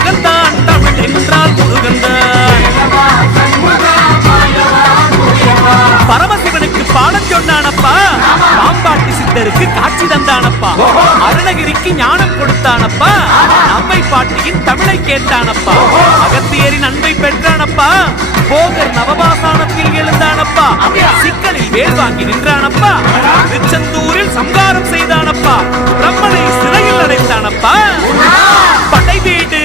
முருகன்தான், தமிழ் என்றால் முருகன்தான். பரமசிவனுக்கு பாடம் சொன்னானப்பா, பாம்பாட்டி சித்தருக்கு காட்சி தந்தானப்பா, அருணகிரிக்கு ஞானம் கொடுத்தானப்பா, அவ்வை பாட்டியின் தமிழை கேட்டானப்பா, அகத்தியரின் அன்பை பெற்றானப்பா, போகர் நவபாசானத்தில் எழுந்தானப்பா, சிக்கலில் வேல் வாங்கி நின்றானப்பா, திருச்செந்தூரில் சம்காரம் செய்தானப்பா, பிரம்மனை சிறையில் அடைத்தானப்பா, படை வீடு